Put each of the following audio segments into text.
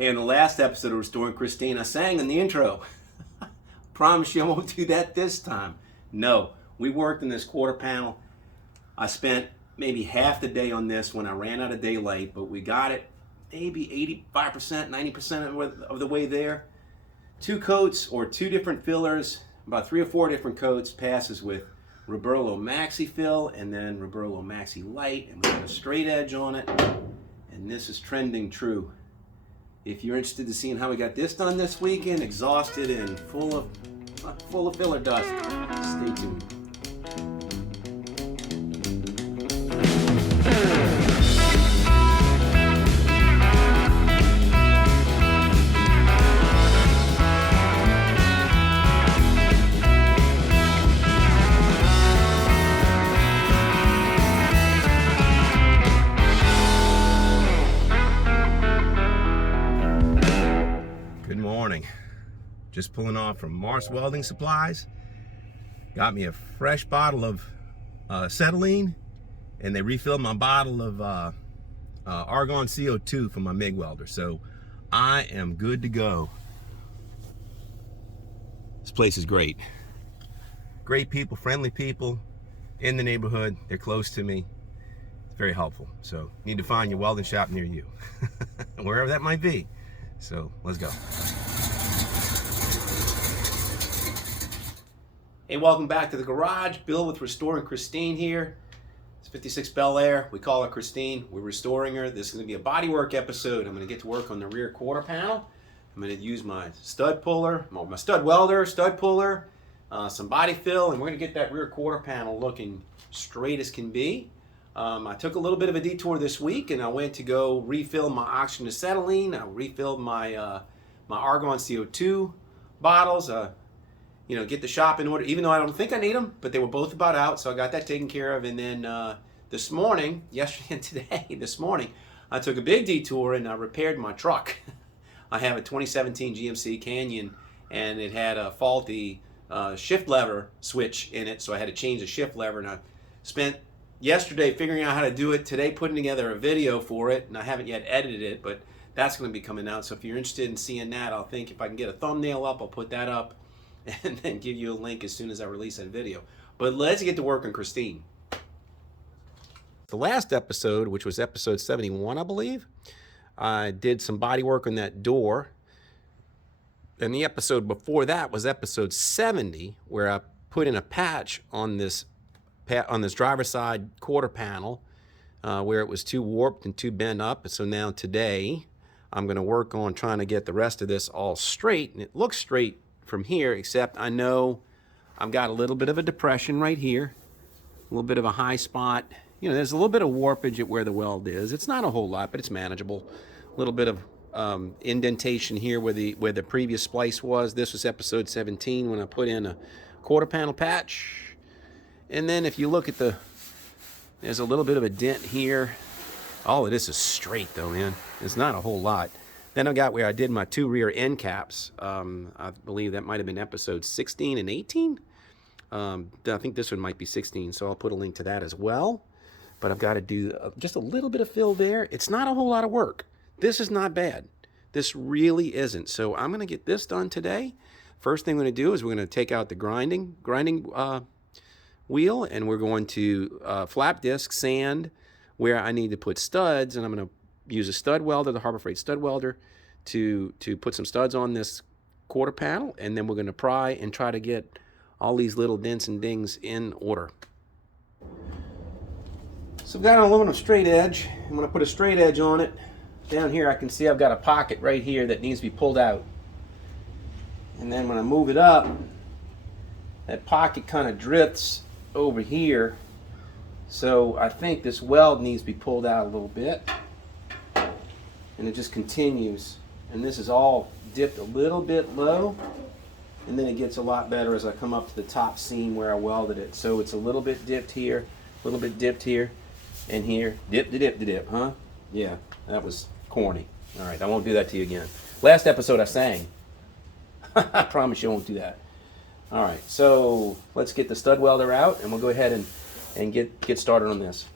Hey, in the last episode of Restoring Christine, I sang in the intro. Promise you I won't do that this time. No, we worked in this quarter panel. I spent maybe half the day on this when I ran out of daylight, but we got it maybe 85%, 90% of the way there. 2 coats or 2 different fillers, about 3 or 4 different coats, passes with Roberlo Maxifill and then Roberlo Maxilight, and we got a straight edge on it, and this is trending true. If you're interested in seeing how we got this done this weekend, exhausted and full of filler dust, stay tuned. Just pulling off from Mars Welding Supplies. Got me a fresh bottle of acetylene, and they refilled my bottle of argon CO2 for my MIG welder. So I am good to go. This place is great. Great people, friendly people in the neighborhood. They're close to me. It's very helpful. So you need to find your welding shop near you, wherever that might be. So let's go. Hey, welcome back to the garage. Bill with Restoring Christine here. It's 56 Bel Air. We call her Christine. We're restoring her. This is going to be a bodywork episode. I'm going to get to work on the rear quarter panel. I'm going to use my stud puller, my stud welder, stud puller, some body fill, and we're going to get that rear quarter panel looking straight as can be. I took a little bit of a detour this week, and I went to go refill my oxygen acetylene. I refilled my my argon CO2 bottles. You know, get the shop in order, even though I don't think I need them, but they were both about out, so I got that taken care of. And then this morning, yesterday and today, this morning, I took a big detour and I repaired my truck. I have a 2017 GMC Canyon, and it had a faulty shift lever switch in it, so I had to change the shift lever, and I spent yesterday figuring out how to do it, today putting together a video for it, and I haven't yet edited it, but that's going to be coming out. So if you're interested in seeing that, I'll think if I can get a thumbnail up, I'll put that up and then give you a link as soon as I release that video. But let's get to work on Christine. The last episode, which was episode 71, I believe, I did some body work on that door. And the episode before that was episode 70, where I put in a patch on this driver's side quarter panel where it was too warped and too bent up. So now today, I'm going to work on trying to get the rest of this all straight. And it looks straight from here, except I know I've got a little bit of a depression right here, a little bit of a high spot. You know, there's a little bit of warpage at where the weld is. It's not a whole lot, but it's manageable. A little bit of indentation here where the previous splice was. This was episode 17 when I put in a quarter panel patch. And then if you look at there's a little bit of a dent here. All of this is straight though, man. It's not a whole lot. Then I got where I did my 2 rear end caps. I believe that might have been episode 16 and 18. I think this one might be 16, so I'll put a link to that as well. But I've got to do just a little bit of fill there. It's not a whole lot of work. This is not bad. This really isn't. So I'm going to get this done today. First thing I'm going to do is we're going to take out the grinding wheel, and we're going to flap disc sand where I need to put studs, and I'm going to use a stud welder, the Harbor Freight stud welder, to put some studs on this quarter panel, and then we're going to pry and try to get all these little dents and dings in order. So I've got an aluminum straight edge. I'm going to put a straight edge on it. Down here I can see I've got a pocket right here that needs to be pulled out. And then when I move it up, that pocket kind of drifts over here. So I think this weld needs to be pulled out a little bit. And it just continues. And this is all dipped a little bit low, and then it gets a lot better as I come up to the top seam where I welded it. So it's a little bit dipped here, a little bit dipped here, and here. Dip, huh? Yeah, that was corny. All right, I won't do that to you again. Last episode I sang. I promise you I won't do that. All right, so let's get the stud welder out, and we'll go ahead and get started on this.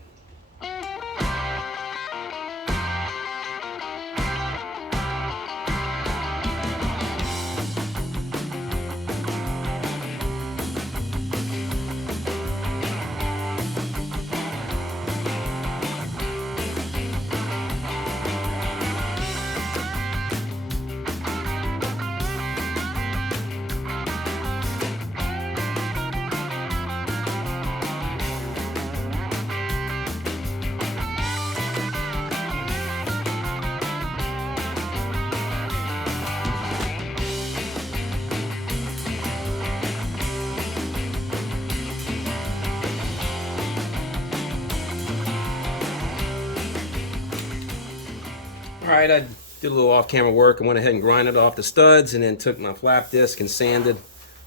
All right, I did a little off-camera work and went ahead and grinded off the studs, and then took my flap disc and sanded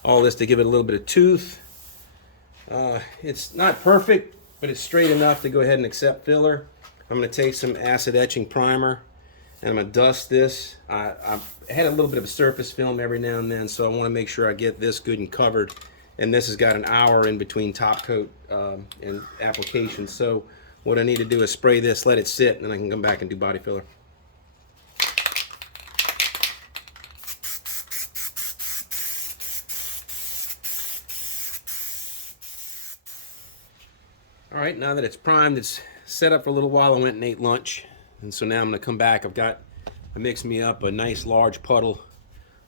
all this to give it a little bit of tooth. It's not perfect, but it's straight enough to go ahead and accept filler. I'm going to take some acid etching primer and I'm going to dust this. I had a little bit of a surface film every now and then, so I want to make sure I get this good and covered. And this has got an hour in between top coat and application. So what I need to do is spray this, let it sit, and then I can come back and do body filler. All right, now that it's primed, it's set up for a little while. I went and ate lunch, and so now I'm going to come back. I mixed me up a nice large puddle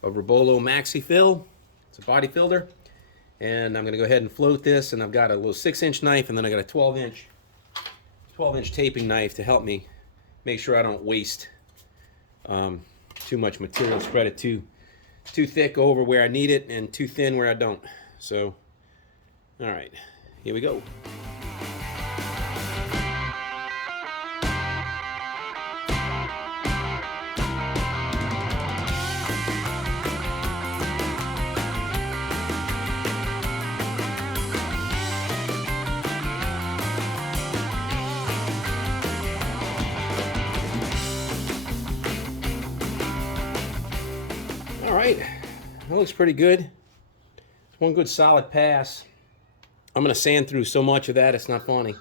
of Roberlo Maxifill. It's a body filter, and I'm going to go ahead and float this. And I've got a little 6-inch knife, and then I got a 12-inch taping knife to help me make sure I don't waste too much material. Spread it too thick over where I need it, and too thin where I don't. So, all right, here we go. All right, that looks pretty good. It's one good solid pass. I'm going to sand through so much of that, it's not funny.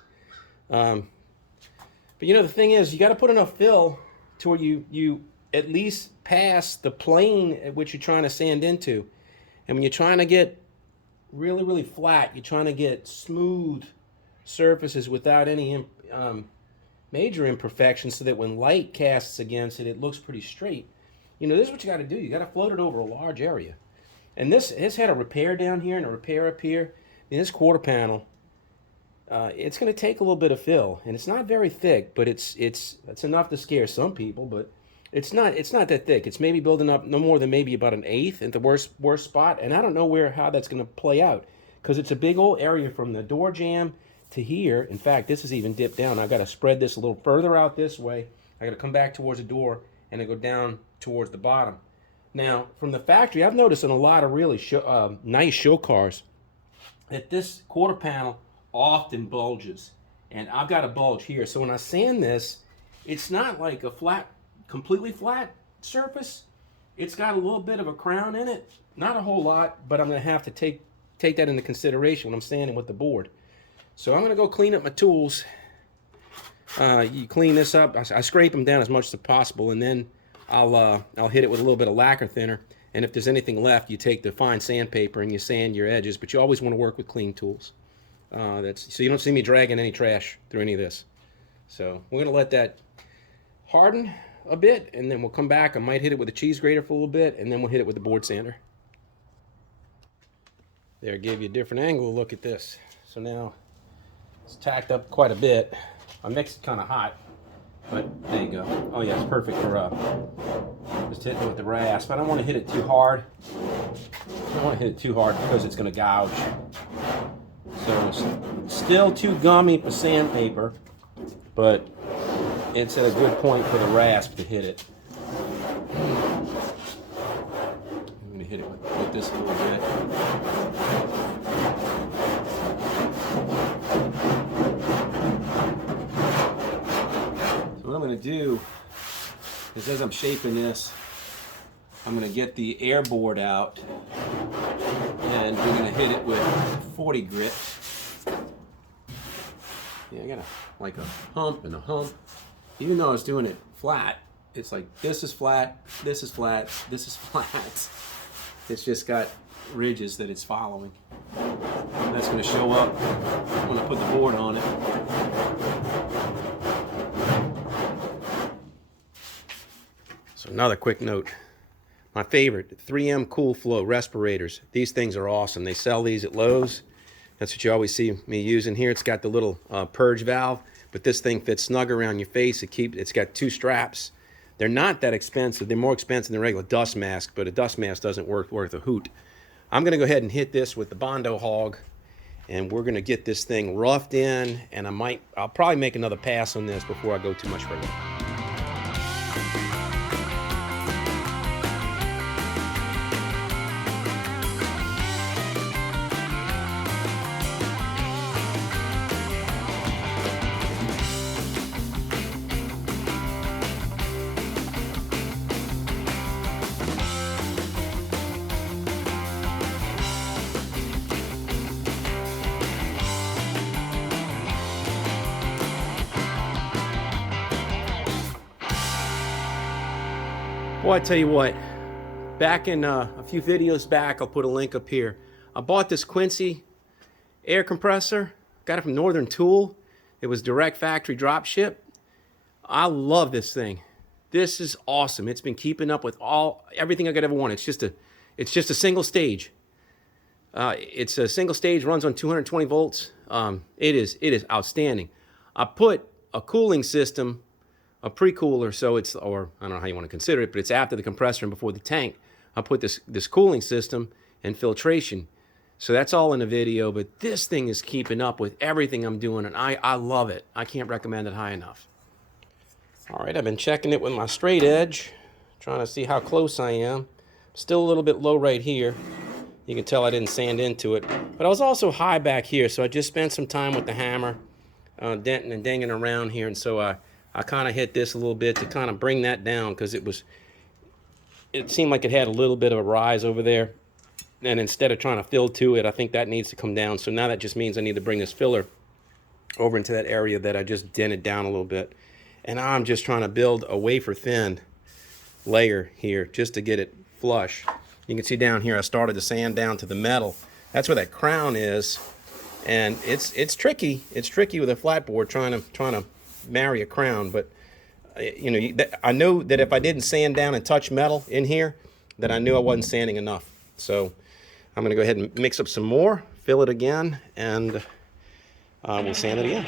But you know, the thing is, you got to put enough fill to where you at least pass the plane at which you're trying to sand into. And when you're trying to get really, really flat, you're trying to get smooth surfaces without any major imperfections, so that when light casts against it, it looks pretty straight. You know, this is what you got to do. You got to float it over a large area. And this had a repair down here and a repair up here. And this quarter panel, it's going to take a little bit of fill, and it's not very thick, but it's enough to scare some people. But it's not that thick. It's maybe building up no more than maybe about an eighth at the worst spot. And I don't know how that's going to play out, because it's a big old area from the door jamb to here. In fact, this is even dipped down. I've got to spread this a little further out this way. I got to come back towards the door and then go down towards the bottom. Now, from the factory, I've noticed in a lot of really nice show cars that this quarter panel often bulges, and I've got a bulge here. So when I sand this, it's not like a completely flat surface. It's got a little bit of a crown in it, not a whole lot, but I'm going to have to take that into consideration when I'm sanding with the board. So I'm going to go clean up my tools. You clean this up. I scrape them down as much as possible, and then I'll hit it with a little bit of lacquer thinner. And if there's anything left, you take the fine sandpaper and you sand your edges. But you always want to work with clean tools. So you don't see me dragging any trash through any of this. So we're going to let that harden a bit, and then we'll come back. I might hit it with a cheese grater for a little bit, and then we'll hit it with the board sander. There, I gave you a different angle. Look at this. So now it's tacked up quite a bit. I mixed it kind of hot, but there you go. Oh yeah, it's perfect for just hitting it with the rasp. I don't want to hit it too hard. I don't want to hit it too hard because it's going to gouge. So it's still too gummy for sandpaper, but it's at a good point for the rasp to hit it. I'm going to hit it with this a little bit. What I'm going to do is, as I'm shaping this, I'm going to get the air board out, and we're going to hit it with 40 grit. Yeah, I got like a hump and a hump. Even though I was doing it flat, it's like this is flat, this is flat, this is flat. It's just got ridges that it's following. And that's going to show up when I put the board on it. So another quick note. My favorite, 3M Cool Flow respirators. These things are awesome. They sell these at Lowe's. That's what you always see me using here. It's got the little purge valve, but this thing fits snug around your face. It's got 2 straps. They're not that expensive. They're more expensive than a regular dust mask, but a dust mask doesn't worth a hoot. I'm going to go ahead and hit this with the Bondo Hog, and we're going to get this thing roughed in, and I'll probably make another pass on this before I go too much further. Well, I tell you what, back in a few videos back, I'll put a link up here. I bought this Quincy air compressor, got it from Northern Tool. It was direct factory drop ship. I love this thing. This is awesome. It's been keeping up with everything I could ever want. It's just a single stage. It's a single stage, runs on 220 volts. It is outstanding. I put a cooling system, a pre-cooler, so it's, or I don't know how you want to consider it, but it's after the compressor and before the tank. I put this cooling system and filtration. So that's all in the video, but this thing is keeping up with everything I'm doing, and I love it. I can't recommend it high enough. All right, I've been checking it with my straight edge, trying to see how close I am. Still a little bit low right here. You can tell I didn't sand into it. But I was also high back here, so I just spent some time with the hammer, denting and dinging around here, and so I kind of hit this a little bit to kind of bring that down, because it seemed like it had a little bit of a rise over there. And instead of trying to fill to it, I think that needs to come down. So now that just means I need to bring this filler over into that area that I just dented down a little bit. And I'm just trying to build a wafer thin layer here just to get it flush. You can see down here I started to sand down to the metal. That's where that crown is. And it's tricky. It's tricky with a flatboard trying to marry a crown, but you know, I know that if I didn't sand down and touch metal in here, that I knew I wasn't sanding enough. So I'm going to go ahead and mix up some more, fill it again, and we'll sand it again.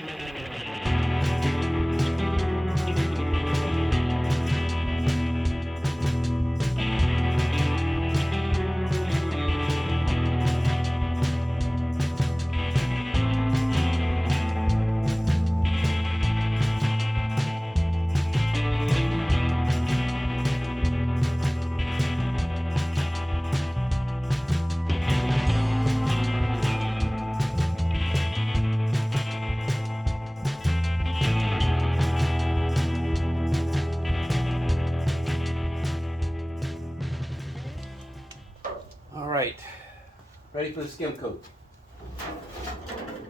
Ready for the skim coat.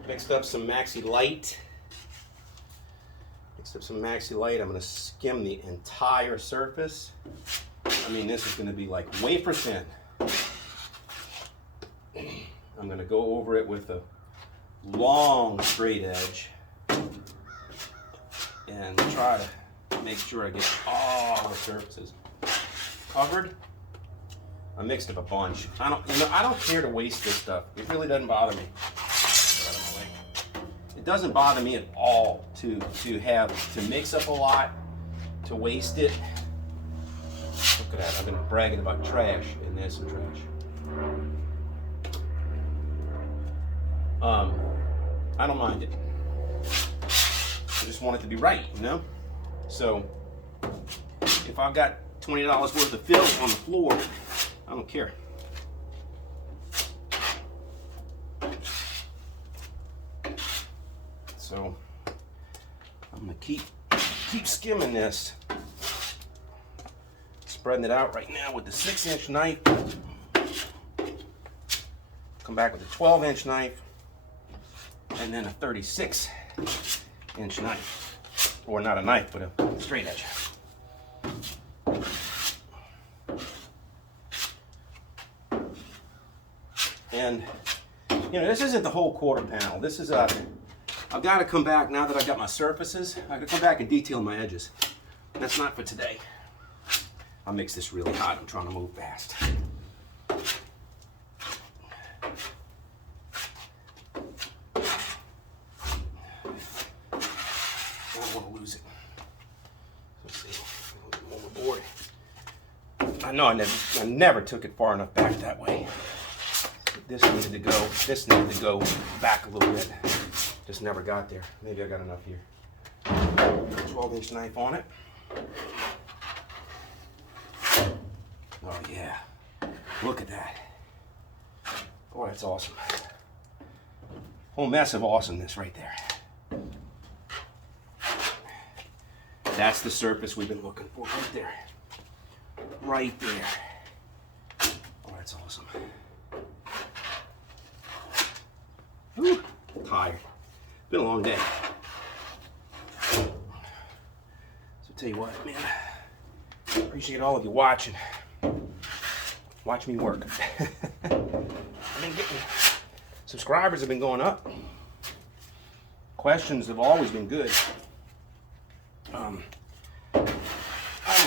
Mixed up some Maxilight. I'm going to skim the entire surface. I mean, this is going to be like wafer thin. I'm going to go over it with a long straight edge and try to make sure I get all the surfaces covered. I mixed up a bunch. I don't care to waste this stuff. It really doesn't bother me. It doesn't bother me at all to mix up a lot, to waste it. Look at that. I've been bragging about trash, and there's some trash. I don't mind it. I just want it to be right, you know? So if I've got $20 worth of fill on the floor, I don't care. So I'm gonna keep skimming this, spreading it out right now with the 6-inch knife. Come back with a 12-inch knife, and then a 36-inch knife, or not a knife, but a straight edge. And you know, this isn't the whole quarter panel. This is I've got to come back now that I've got my surfaces. I got to come back and detail my edges. That's not for today. I'll mix this really hot. I'm trying to move fast. I don't want to lose it. Let's see. Overboard. I know I never took it far enough back that way. This needed to go back a little bit. Just never got there. Maybe I got enough here. 12-inch knife on it. Oh yeah, look at that. Boy, that's awesome. Whole mess of awesomeness right there. That's the surface we've been looking for right there. Right there. Oh, that's awesome. Whew, tired. Been a long day. So tell you what, man, Appreciate all of you watching. Watch me work. I've been getting, subscribers have been going up. Questions have always been good. I'm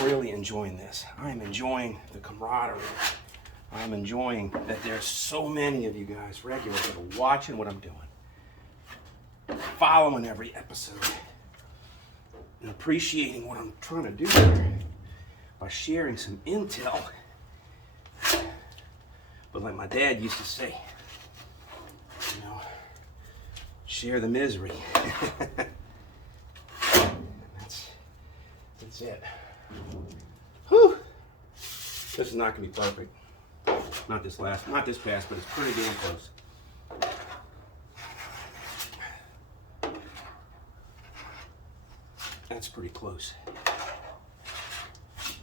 really enjoying this. I'm enjoying the camaraderie. I'm enjoying that there's so many of you guys regular that are watching what I'm doing, following every episode, and appreciating what I'm trying to do here by sharing some intel. But like my dad used to say, you know, share the misery. That's it. Whew. This is not gonna be perfect. Not this pass, but it's pretty damn close. That's pretty close.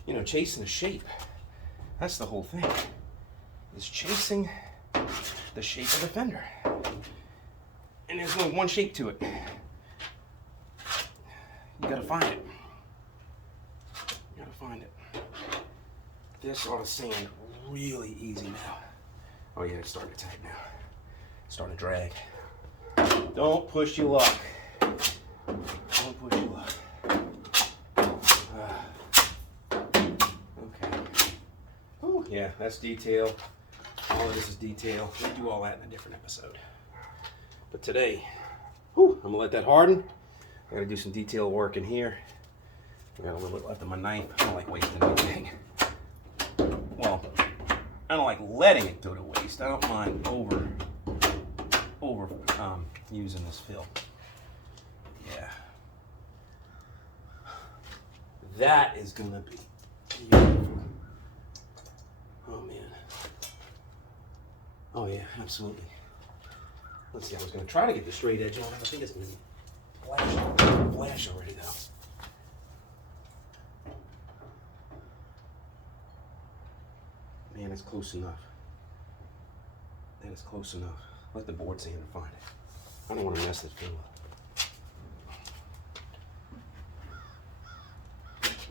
You know, chasing the shape. That's the whole thing. Is chasing the shape of the fender. And there's only one shape to it. You gotta find it. You gotta find it. This ought to sand really easy now. Oh yeah, it's starting to tag now. It's starting to drag. Don't push your luck. Don't push your luck. Okay. Ooh, yeah, that's detail. All of this is detail. We'll do all that in a different episode. But today, whew, I'm gonna let that harden. I gotta do some detail work in here. I got a little bit left of my knife. I don't like wasting anything. Well, I don't like letting it go to waste. I don't mind over using this fill. Yeah. That is gonna be beautiful. Oh man. Oh yeah, absolutely. Let's see, I was gonna try to get the straight edge on it. I think it's gonna be flash already though. Man, it's close enough. That is close enough. Let the board sander find it. I don't want to mess this fill up.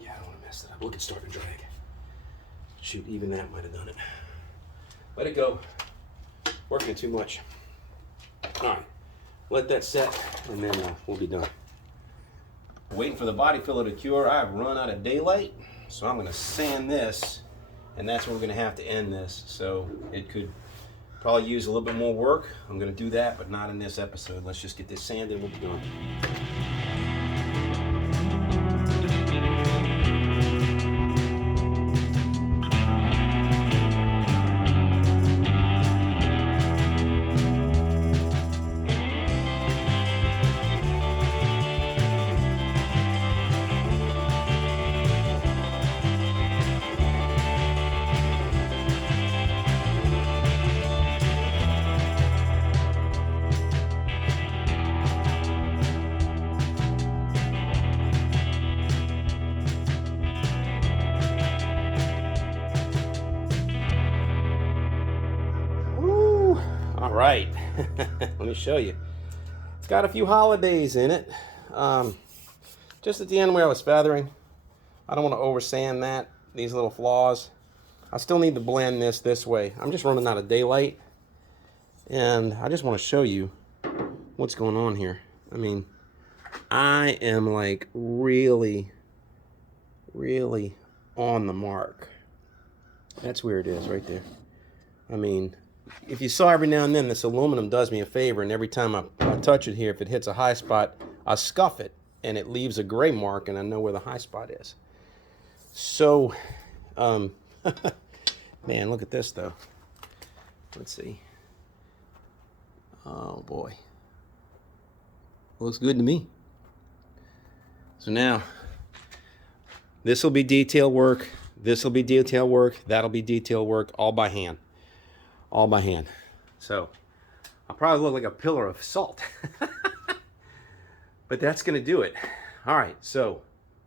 Yeah, I don't want to mess it up. Look, it's starting to drag. Shoot, even that might have done it. Let it go. Working too much. All right, let that set, and then we'll be done. Waiting for the body filler to cure. I've run out of daylight, so I'm going to sand this. And that's where we're going to have to end this. So it could probably use a little bit more work. I'm going to do that, but not in this episode. Let's just get this sanded and we'll be done. Right, let me show you. It's got a few holidays in it. Just at the end where I was feathering, I don't want to over sand that, these little flaws. I still need to blend this way. I'm just running out of daylight, and I just want to show you what's going on here. I mean, I am like really on the mark. That's where it is right there. I mean, if you saw every now and then, this aluminum does me a favor, and every time I touch it here, if it hits a high spot, I scuff it, and it leaves a gray mark, and I know where the high spot is. So, man, look at this, though. Let's see. Oh, boy. Looks good to me. So now, this will be detail work. This will be detail work. That'll be detail work, all by hand. All by hand. So I'll probably look like a pillar of salt. But that's going to do it. All right, so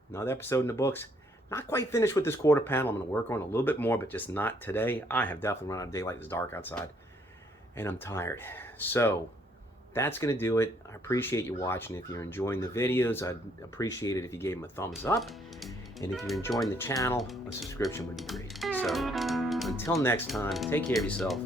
another episode in the books. Not quite finished with this quarter panel. I'm going to work on it a little bit more, but just not today. I have definitely run out of daylight. It's dark outside, and I'm tired. So that's going to do it. I appreciate you watching. If you're enjoying the videos, I'd appreciate it if you gave them a thumbs up. And if you're enjoying the channel, a subscription would be great. So until next time, take care of yourself.